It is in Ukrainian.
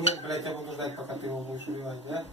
Нет, блядь, я буду ждать, пока ты его будешь убивать, да?